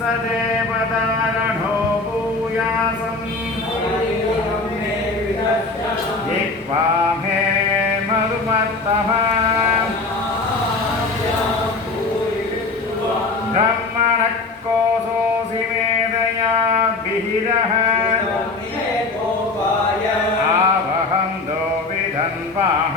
सदेवदारणो भूयासम् जिह्वामे मरुमत्तः ब्रह्मणः कोऽसोऽसि मेदया विहिरः आवहन्दो विधन्वाः